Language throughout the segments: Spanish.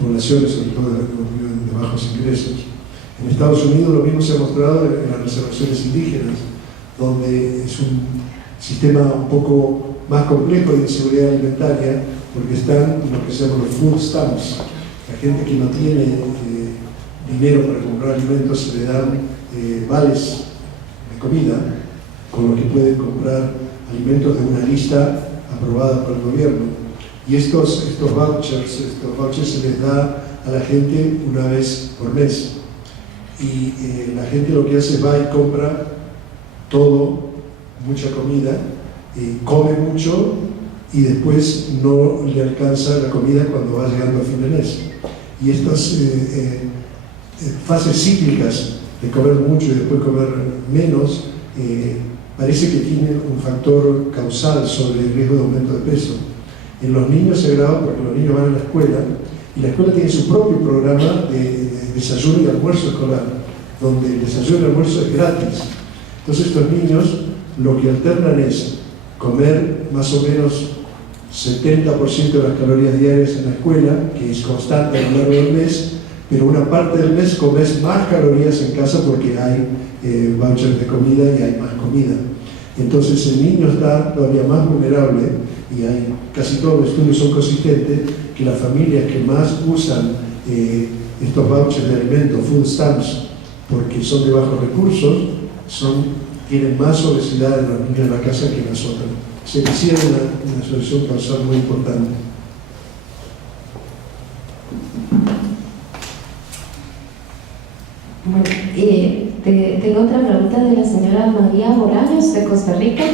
poblaciones, sobre todo de bajos ingresos. En Estados Unidos lo mismo se ha mostrado en las reservaciones indígenas, donde es un sistema un poco más complejo de inseguridad alimentaria, porque están lo que se llaman los food stamps. La gente que no tiene dinero para comprar alimentos se le dan vales de comida, con lo que pueden comprar alimentos de una lista aprobada por el gobierno. Y estos vouchers se les da a la gente una vez por mes. Y la gente lo que hace es va y compra todo, mucha comida, come mucho y después no le alcanza la comida cuando va llegando a fin de mes. Y estas fases cíclicas de comer mucho y después comer menos parece que tienen un factor causal sobre el riesgo de aumento de peso. En los niños se agrava porque los niños van a la escuela y la escuela tiene su propio programa de desayuno y almuerzo escolar, donde el desayuno y el almuerzo es gratis. Entonces estos niños lo que alternan es comer más o menos 70% de las calorías diarias en la escuela, que es constante a lo largo del mes, pero una parte del mes comes más calorías en casa porque hay vouchers de comida y hay más comida. Entonces el niño está todavía más vulnerable y casi todos los estudios son consistentes que las familias que más usan estos vouchers de alimentos, food stamps, porque son de bajos recursos, tienen más obesidad en los niños de la casa que en las otras. Se decía una solución causal muy importante. Bueno, tengo otra pregunta de la señora María Morales de Costa Rica,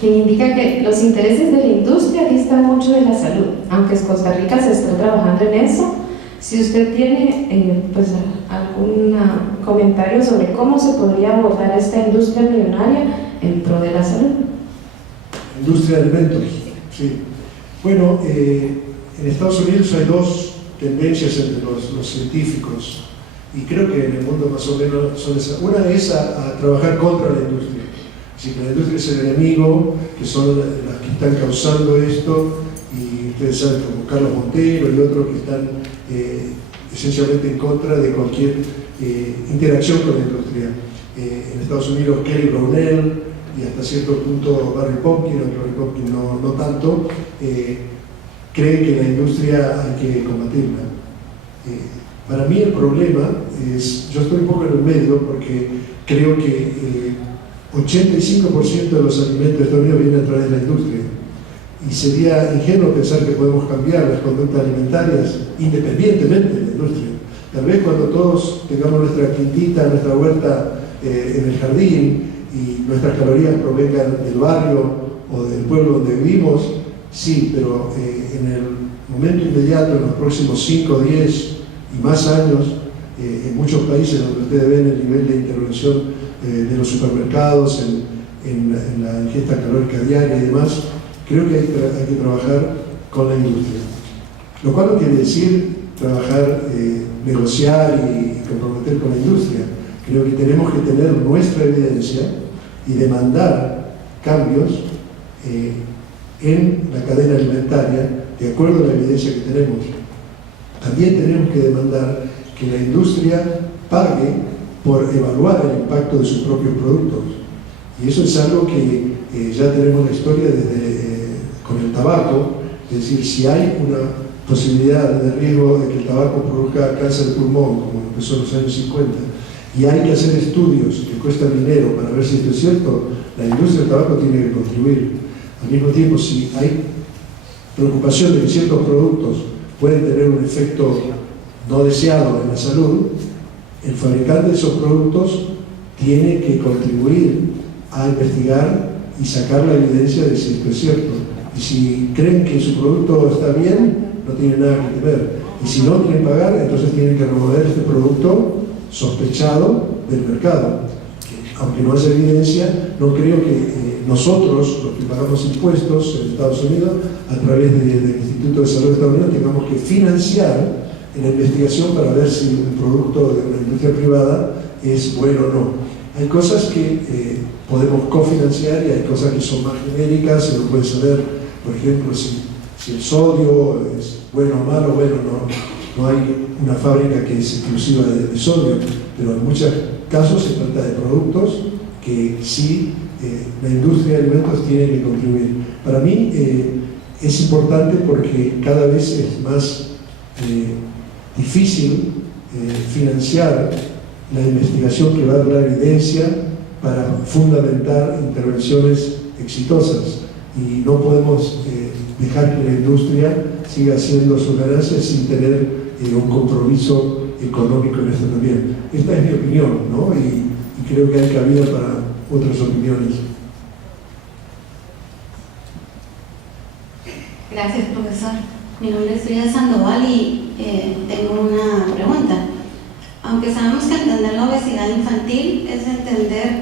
quien indica que los intereses de la industria distan mucho de la salud, aunque en Costa Rica se está trabajando en eso. Si usted tiene pues algún comentario sobre cómo se podría abordar esta industria millonaria en pro de la salud. Industria de alimentos, sí. Bueno, en Estados Unidos hay dos tendencias entre los científicos y creo que en el mundo más o menos son esas. Una es a trabajar contra la industria, así que la industria es el enemigo, que son las que están causando esto, y ustedes saben como Carlos Montero y otros que están esencialmente en contra de cualquier interacción con la industria. En Estados Unidos Kelly Brownell y hasta cierto punto Barry Popkin, aunque Barry Popkin no tanto, cree que la industria hay que combatirla. Para mí el problema es, yo estoy un poco en el medio porque creo que 85% de los alimentos de Estados Unidos vienen a través de la industria. Y sería ingenuo pensar que podemos cambiar las conductas alimentarias independientemente de la industria. Tal vez cuando todos tengamos nuestra quintita, nuestra huerta en el jardín y nuestras calorías provengan del barrio o del pueblo donde vivimos, sí, pero en el momento inmediato, en los próximos 5, 10 y más años, en muchos países donde ustedes ven el nivel de intervención de los supermercados en la ingesta calórica diaria y demás, creo que hay que trabajar con la industria. Lo cual no quiere decir trabajar, negociar y comprometer con la industria. Creo que tenemos que tener nuestra evidencia y demandar cambios en la cadena alimentaria de acuerdo a la evidencia que tenemos. También tenemos que demandar que la industria pague por evaluar el impacto de sus propios productos. Y eso es algo que ya tenemos la historia con el tabaco, es decir, si hay una posibilidad de riesgo de que el tabaco produzca cáncer de pulmón, como empezó en los años 50, y hay que hacer estudios que cuestan dinero para ver si esto es cierto, la industria del tabaco tiene que contribuir. Al mismo tiempo, si hay preocupación de que ciertos productos pueden tener un efecto no deseado en la salud, el fabricante de esos productos tiene que contribuir a investigar y sacar la evidencia de si esto es cierto. Y si creen que su producto está bien, no tienen nada que temer. Y si no quieren pagar, entonces tienen que remover este producto sospechado del mercado. Aunque no haya evidencia, no creo que nosotros, los que pagamos impuestos en Estados Unidos, a través del Instituto de Salud de Estados Unidos, tengamos que financiar la investigación para ver si un producto de una industria privada es bueno o no. Hay cosas que podemos cofinanciar y hay cosas que son más genéricas, se lo puede saber, por ejemplo, si el sodio es bueno o malo. Bueno, No hay una fábrica que es exclusiva de sodio, pero en muchos casos se trata de productos que sí la industria de alimentos tiene que contribuir. Para mí es importante porque cada vez es más difícil financiar la investigación que va a dar la evidencia para fundamentar intervenciones exitosas, y no podemos dejar que la industria siga haciendo sus ganancias sin tener un compromiso económico en esto también. Esta es mi opinión, ¿no? Y creo que hay cabida para otras opiniones. Gracias, profesor. Mi nombre es Frida Sandoval y tengo una pregunta. Aunque sabemos que entender la obesidad infantil es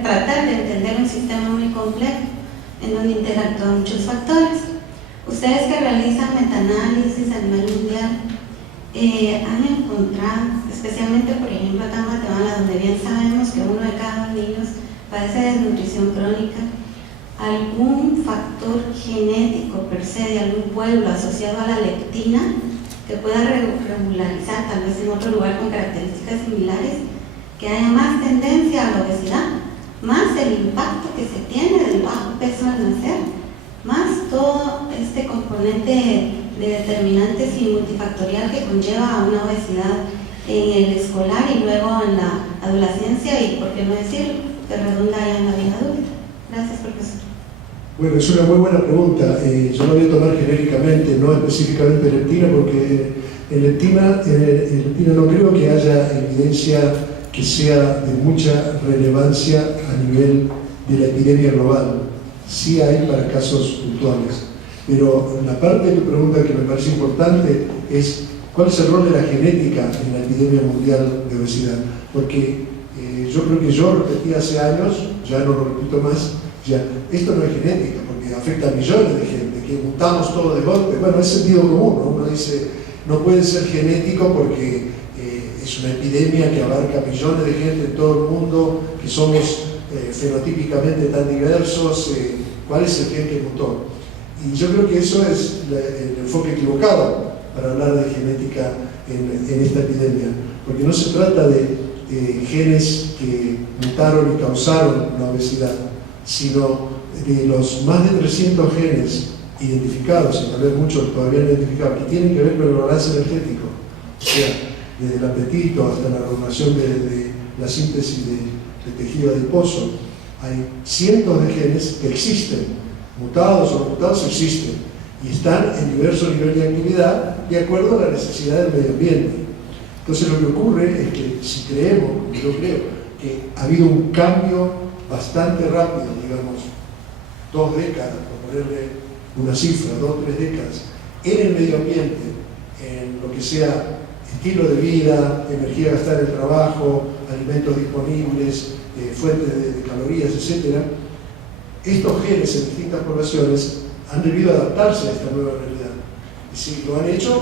tratar de entender un sistema muy complejo en donde interactúan muchos factores. Ustedes que realizan metaanálisis a nivel mundial han encontrado, especialmente por ejemplo acá en Guatemala, donde bien sabemos que 1 de cada 2 niños padece de desnutrición crónica, algún factor genético per se de algún pueblo asociado a la leptina que pueda regularizar, tal vez en otro lugar con características similares, que haya más tendencia a la obesidad, más el impacto que se tiene del bajo peso al nacer, más todo este componente de determinantes y multifactorial que conlleva a una obesidad en el escolar y luego en la adolescencia y, por qué no decir, que redunda ya en la vida adulta. Gracias, profesor. Bueno, es una muy buena pregunta. Yo lo voy a tomar genéricamente, no específicamente leptina, porque en leptina no creo que haya evidencia que sea de mucha relevancia a nivel de la epidemia global. Sí hay para casos puntuales. Pero la parte de tu pregunta que me parece importante es ¿cuál es el rol de la genética en la epidemia mundial de obesidad? Porque yo creo que yo repetí hace años, ya no lo repito más, ya, esto no es genética, porque afecta a millones de gente, que mutamos todo de golpe. Bueno, es sentido común, ¿no? Uno dice, no puede ser genético porque es una epidemia que abarca millones de gente en todo el mundo, que somos fenotípicamente tan diversos, ¿cuál es el gen que mutó? Y yo creo que eso es el enfoque equivocado para hablar de genética en esta epidemia, porque no se trata de genes que mutaron y causaron la obesidad, sino de los más de 300 genes identificados, y tal vez muchos todavía no identificados, que tienen que ver con el balance energético, o sea, desde el apetito hasta la regulación de la síntesis de tejido adiposo. Hay cientos de genes que existen, mutados o no mutados existen, y están en diversos niveles de actividad de acuerdo a la necesidad del medio ambiente. Entonces lo que ocurre es que si creemos, como yo creo, que ha habido un cambio bastante rápido, digamos, 2 décadas, por ponerle una cifra, 2 o 3 décadas, en el medio ambiente, en lo que sea estilo de vida, energía gastada en el trabajo, alimentos disponibles, fuentes de calorías, etc., estos genes en distintas poblaciones han debido adaptarse a esta nueva realidad. Y si lo han hecho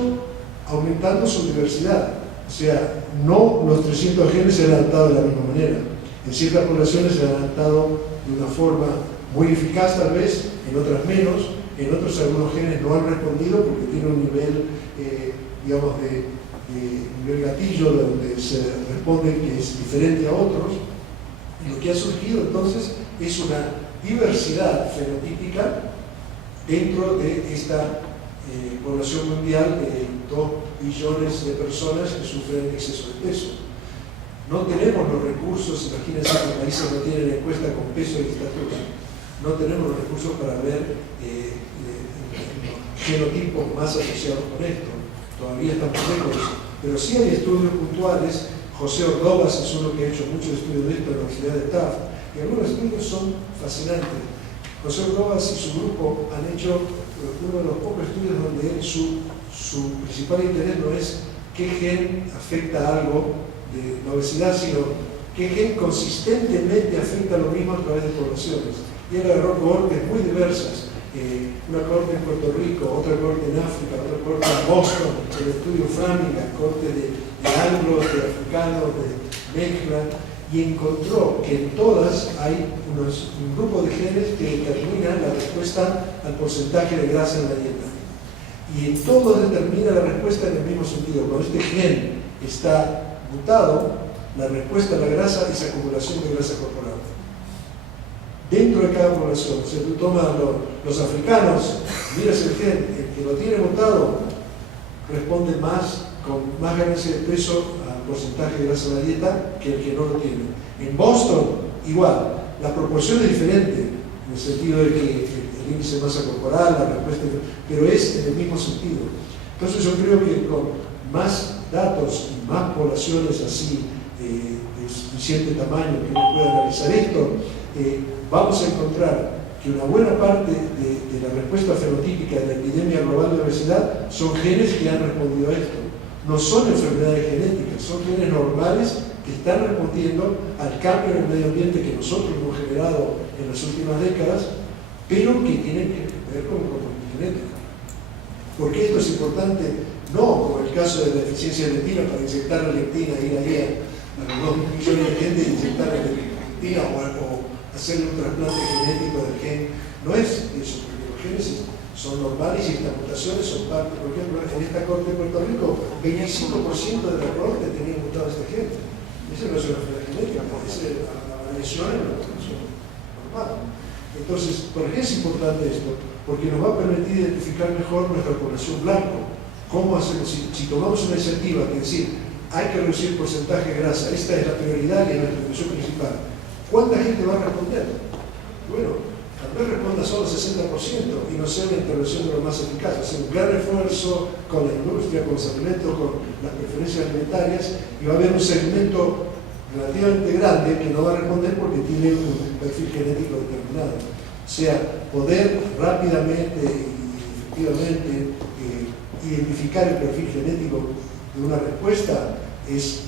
aumentando su diversidad. O sea, no los 300 genes se han adaptado de la misma manera. En ciertas poblaciones se han adaptado de una forma muy eficaz tal vez, en otras menos, en otros algunos genes no han respondido porque tienen un nivel, digamos, de nivel gatillo donde se responde que es diferente a otros. Y lo que ha surgido entonces es una diversidad fenotípica dentro de esta población mundial de 2 billones de personas que sufren exceso de peso. No tenemos los recursos, imagínense que los países no tienen encuesta con peso y estatura, no tenemos los recursos para ver genotipos más asociados con esto, todavía estamos lejos, pero sí hay estudios puntuales. José Ordovas es uno que ha hecho muchos estudios de esto en la Universidad de Taft, y algunos estudios son fascinantes. José Ordovas y su grupo han hecho uno de los pocos estudios donde su principal interés no es qué gen afecta algo de la obesidad, sino qué gen consistentemente afecta lo mismo a través de poblaciones. Y él agarró cohortes muy diversas, una cohorte en Puerto Rico, otra cohorte en África, otra cohorte en Boston, el estudio Framingham, cohorte de anglos, de africanos, de mezcla, y encontró que en todas hay un grupo de genes que determinan la respuesta al porcentaje de grasa en la dieta. y en todo determina la respuesta en el mismo sentido. Cuando este gen está mutado, la respuesta a la grasa es acumulación de grasa corporal. Dentro de cada población, o sea, tú tomas los africanos, miras el gen, el que lo tiene mutado responde más, con más ganancia de peso al porcentaje de grasa en la dieta que el que no lo tiene. En Boston, igual, la proporción es diferente, en el sentido de que el índice de masa corporal, la respuesta, pero es en el mismo sentido. Entonces yo creo que con más datos y más poblaciones así de suficiente tamaño que uno pueda analizar esto, vamos a encontrar que una buena parte de la respuesta fenotípica de la epidemia global de obesidad son genes que han respondido a esto. No son enfermedades genéticas, son genes normales que están respondiendo al cambio en el medio ambiente que nosotros hemos generado en las últimas décadas, pero que tienen que ver con genética. Porque esto es importante, no como el caso de la deficiencia de leptina, para inyectar la leptina, ir ahí a los 2 millones de gente y inyectar la leptina o hacerle un trasplante genético del gen. No es eso, porque los genes son normales y estas mutaciones son parte. Por ejemplo, en esta corte de Puerto Rico, 25% de la corte tenía mutado este gen. Esa no es una enfermedad genética, es la variación en la mutación normal. Entonces, ¿por qué es importante esto? Porque nos va a permitir identificar mejor nuestra población blanco. ¿Cómo hacemos? Si tomamos una iniciativa que decir, hay que reducir el porcentaje de grasa, esta es la prioridad y es la intervención principal, ¿cuánta gente va a responder? Bueno, tal vez responda solo el 60% y no sea una intervención de lo más eficaz. Hacer un gran esfuerzo con la industria, con los alimentos, con las preferencias alimentarias, y va a haber un segmento relativamente grande que no va a responder porque tiene un perfil genético determinado. O sea, poder rápidamente y efectivamente identificar el perfil genético de una respuesta es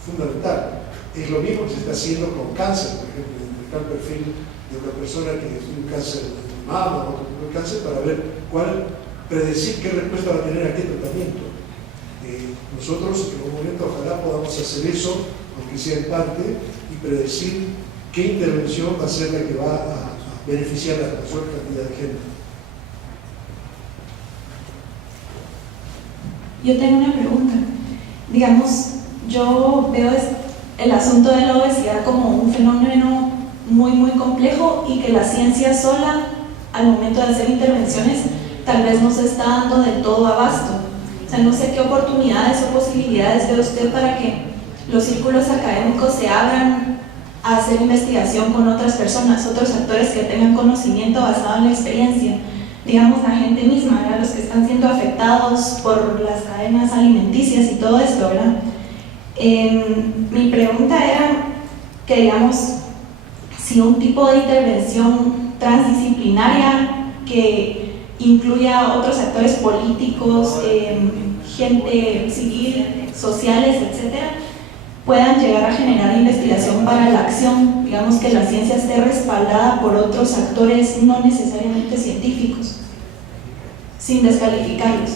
fundamental. Es lo mismo que se está haciendo con cáncer, por ejemplo, identificar el perfil de una persona que tiene un cáncer de mama o otro tipo de cáncer para ver predecir qué respuesta va a tener a qué tratamiento. Nosotros en un momento ojalá podamos hacer eso, aunque sea en parte, y predecir qué intervención va a ser la que va a beneficiar a la mayor cantidad de gente. Yo tengo una pregunta. Digamos, yo veo el asunto de la obesidad como un fenómeno muy complejo y que la ciencia sola, al momento de hacer intervenciones, tal vez no se está dando del todo abasto. O sea, no sé qué oportunidades o posibilidades ve usted para que los círculos académicos se abran a hacer investigación con otras personas, otros actores que tengan conocimiento basado en la experiencia, digamos la gente misma, ¿verdad? Los que están siendo afectados por las cadenas alimenticias y todo esto, ¿verdad? Mi pregunta era que, digamos, si un tipo de intervención transdisciplinaria que incluya a otros actores políticos, gente civil, sociales, etcétera, puedan llegar a generar investigación para la acción, digamos que la ciencia esté respaldada por otros actores no necesariamente científicos, sin descalificarlos.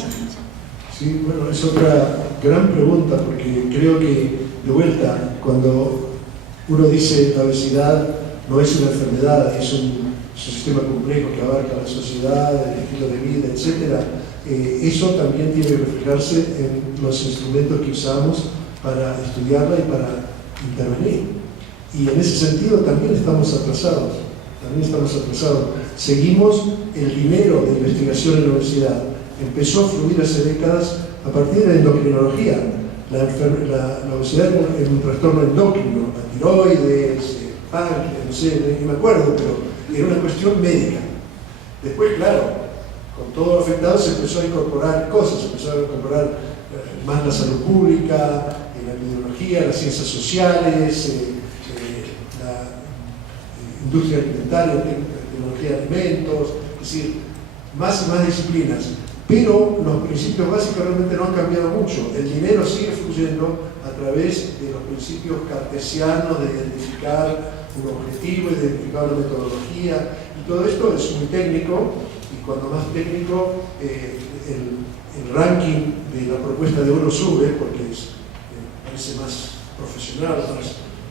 Sí, bueno, es otra gran pregunta, porque creo que, de vuelta, cuando uno dice la obesidad no es una enfermedad, es un sistema complejo que abarca la sociedad, el estilo de vida, etc., eso también tiene que reflejarse en los instrumentos que usamos para estudiarla y para intervenir. Y en ese sentido también estamos atrasados. Seguimos el dinero de investigación en la obesidad. Empezó a fluir hace décadas a partir de la endocrinología. La obesidad es un trastorno endocrino, la tiroides, páncreas, no sé, ni me acuerdo, pero era una cuestión médica. Después, claro, con todo lo afectado se empezó a incorporar cosas, se empezó a incorporar más la salud pública, la epidemiología, las ciencias sociales, la industria alimentaria, la tecnología de alimentos, es decir, más y más disciplinas. Pero los principios básicos realmente no han cambiado mucho. El dinero sigue fluyendo a través de los principios cartesianos de identificar un objetivo, identificar una metodología, y todo esto es muy técnico, y cuando más técnico, el ranking de la propuesta de uno sube, porque parece más profesional,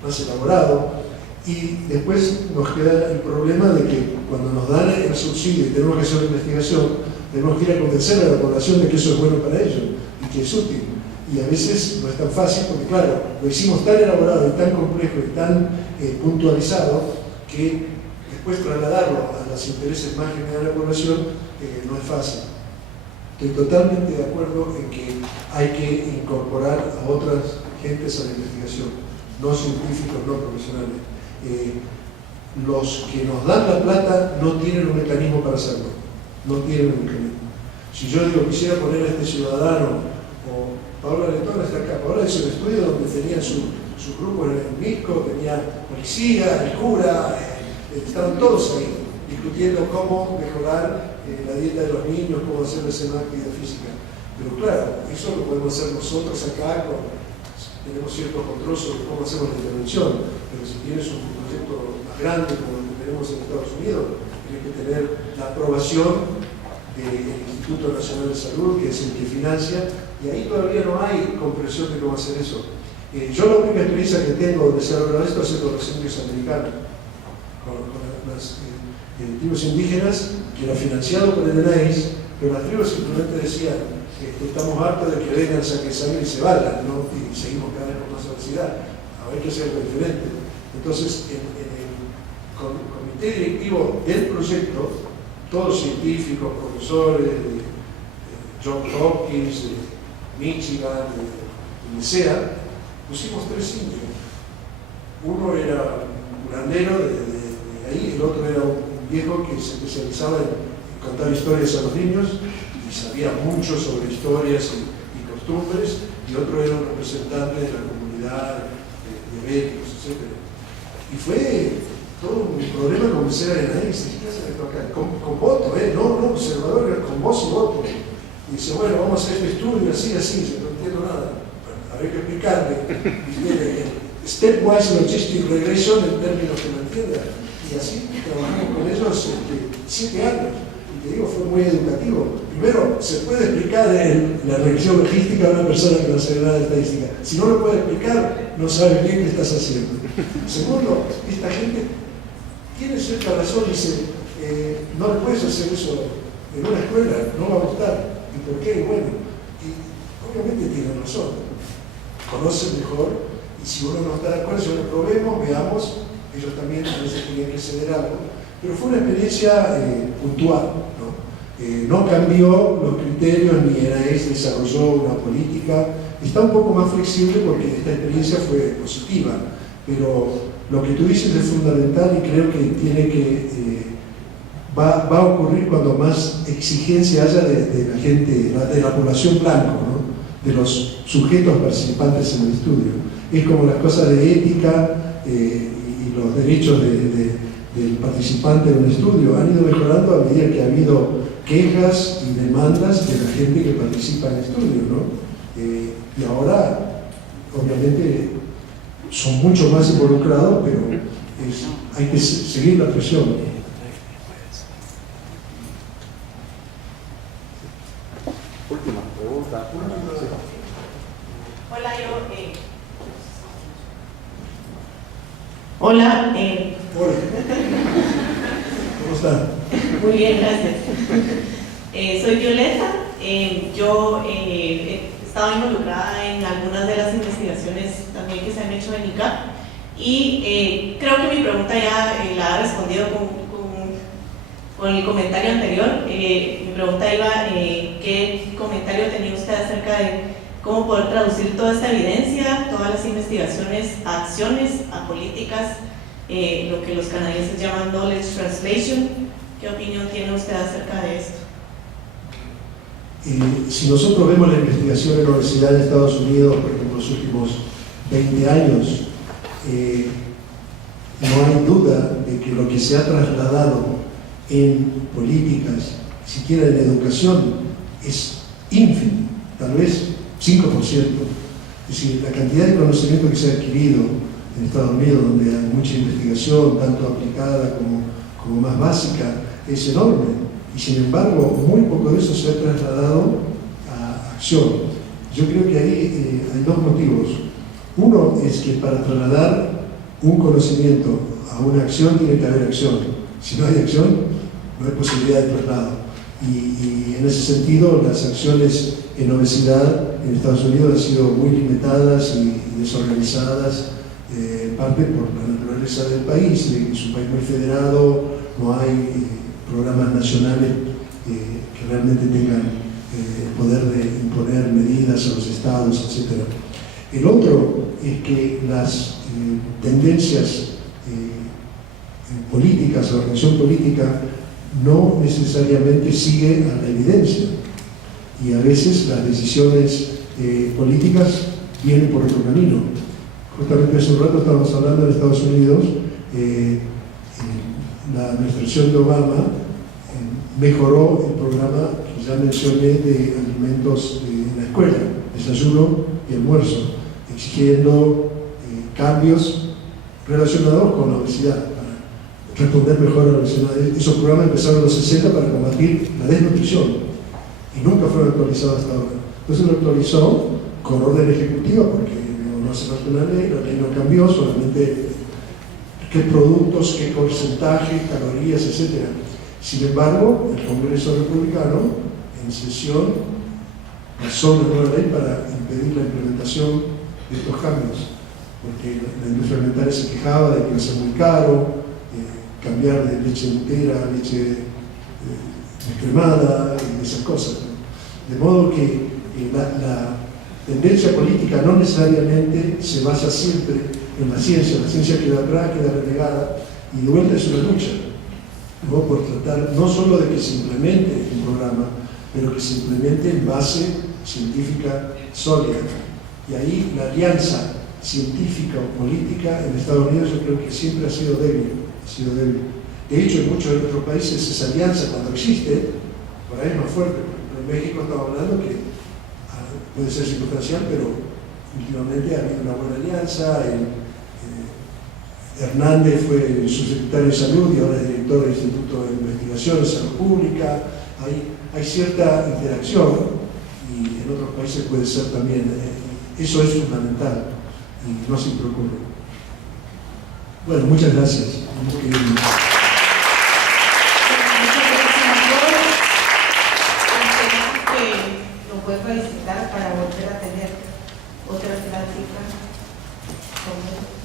más elaborado, y después nos queda el problema de que cuando nos dan el subsidio y tenemos que hacer una investigación, tenemos que ir a convencer a la población de que eso es bueno para ellos y que es útil. Y a veces no es tan fácil porque, claro, lo hicimos tan elaborado y tan complejo y tan puntualizado que después trasladarlo a los intereses más generales de la población no es fácil. Estoy totalmente de acuerdo en que hay que incorporar a otras gentes a la investigación, no científicos, no profesionales. Los que nos dan la plata no tienen un mecanismo para hacerlo, no tienen un mecanismo. Si yo digo quisiera poner a este ciudadano, o Paola Letón está acá, Paola hizo un estudio donde tenía su grupo en el MISCO, tenía policía, el cura, estaban todos ahí discutiendo cómo mejorar la dieta de los niños, cómo hacerles una actividad física. Pero claro, eso lo podemos hacer nosotros acá, tenemos cierto control sobre cómo hacemos la intervención, pero si tienes un proyecto más grande como el que tenemos en Estados Unidos, tienes que tener la aprobación del Instituto Nacional de Salud, que es el que financia, y ahí todavía no hay comprensión de cómo hacer eso. Yo la única experiencia que tengo donde se ha logrado esto es con los indios americanos, con las tribus indígenas, que era financiado por el NIH, pero las tribus simplemente decían estamos hartos de que vengan, saquen sangre y se vayan, ¿no? Y seguimos cada vez con más obesidad. Hay que hacer algo diferente. Entonces, en el comité directivo del proyecto, todos científicos, profesores de Johns Hopkins, de Michigan, de donde sea, pusimos 3 indios. Uno era un curandero de ahí, el otro era un viejo que se especializaba en contar historias a los niños y sabía mucho sobre historias y costumbres, y otro era un representante de la comunidad de médicos, etc. Y fue todo un problema convencer a nadie, ¿qué hacen esto acá? Con voto, no conservadores, con voz y voto. Y dice, bueno, vamos a hacer este estudio, así, no entiendo nada. Bueno, habría que explicarle, stepwise logistic regression en términos que no entienda. Y así trabajamos con ellos 7 años. Y te digo, fue muy educativo. Primero, se puede explicar la regresión logística a una persona que no sabe nada de estadística. Si no lo puede explicar, no sabe bien qué estás haciendo. Segundo, esta gente tiene cierta razón, dice, no le puedes hacer eso en una escuela, no va a gustar. ¿Y por qué? Bueno, y obviamente tienen razón. Conocen mejor, y si uno no está de acuerdo, si lo probemos, veamos, ellos también a veces tenían que ceder algo. Pero fue una experiencia puntual, ¿no? No cambió los criterios, ni NIH desarrolló una política. Está un poco más flexible porque esta experiencia fue positiva, pero lo que tú dices es fundamental y creo que tiene que va a ocurrir cuando más exigencia haya de la gente, de la población blanca, ¿no? De los sujetos participantes en el estudio. Es como las cosas de ética y los derechos del participante en un estudio han ido mejorando a medida que ha habido quejas y demandas de la gente que participa en el estudio, ¿no? Y ahora, obviamente, son mucho más involucrados, pero hay que seguir la presión. Última pregunta. Hola, Hola. Hola. ¿Cómo está? Muy bien, gracias. Soy Violeta. Yo he estado involucrada en algunas de las investigaciones también que se han hecho en ICAP y creo que mi pregunta ya la ha respondido con el comentario anterior. Mi pregunta iba, ¿qué comentario tenía usted acerca de cómo poder traducir toda esta evidencia, todas las investigaciones a acciones, a políticas, lo que los canadienses llaman knowledge translation? ¿Qué opinión tiene usted acerca de esto? Si nosotros vemos la investigación en la Universidad de Estados Unidos, por ejemplo, los últimos 20 años, no hay duda de que lo que se ha trasladado en políticas, siquiera en educación, es ínfimo, tal vez 5%. Es decir, la cantidad de conocimiento que se ha adquirido en Estados Unidos, donde hay mucha investigación, tanto aplicada como más básica, es enorme. Y sin embargo, muy poco de eso se ha trasladado a acción. Yo creo que ahí hay 2 motivos. Uno es que para trasladar un conocimiento a una acción tiene que haber acción. Si no hay acción, no hay posibilidad de traslado. Y en ese sentido, las acciones en obesidad en Estados Unidos han sido muy limitadas y desorganizadas, en parte por la naturaleza del país, de que es un país muy federado, no hay programas nacionales que realmente tengan el poder de imponer medidas a los estados, etc. El otro es que las tendencias políticas, la organización política, no necesariamente sigue a la evidencia, y a veces las decisiones políticas vienen por otro camino. Justamente hace un rato estábamos hablando en Estados Unidos, la administración de Obama mejoró el programa que ya mencioné de alimentos en la escuela, desayuno y almuerzo, exigiendo cambios relacionados con la obesidad, para responder mejor a la obesidad. Esos programas empezaron en los 60 para combatir la desnutrición y nunca fueron actualizados hasta ahora. Entonces lo actualizó con orden ejecutiva, porque no hace falta una ley, la ley no cambió, solamente qué productos, qué porcentaje, calorías, etc. Sin embargo, el Congreso republicano en sesión pasó una nueva ley para impedir la implementación de estos cambios, porque la industria alimentaria se quejaba de que iba a ser muy caro cambiar de leche entera a leche descremada y esas cosas, ¿no? De modo que la tendencia política no necesariamente se basa siempre en la ciencia queda atrás, queda relegada, y de vuelta es una lucha, ¿no? Por tratar no solo de que se implemente un programa, pero que se implemente en base científica sólida. Y ahí la alianza científica o política en Estados Unidos yo creo que siempre ha sido débil. De hecho, en muchos de nuestros países esa alianza, cuando existe, por ahí es más fuerte. En México estamos hablando que puede ser circunstancial, pero últimamente ha habido una buena alianza. Hernández fue subsecretario de Salud y ahora es director del Instituto de Investigación de Salud Pública. Hay cierta interacción, y en otros países puede ser también. Eso es fundamental y no siempre ocurre. Bueno, muchas gracias. Muchas gracias a todos. Esperamos que nos vuelva a visitar para volver a tener otra plática con él.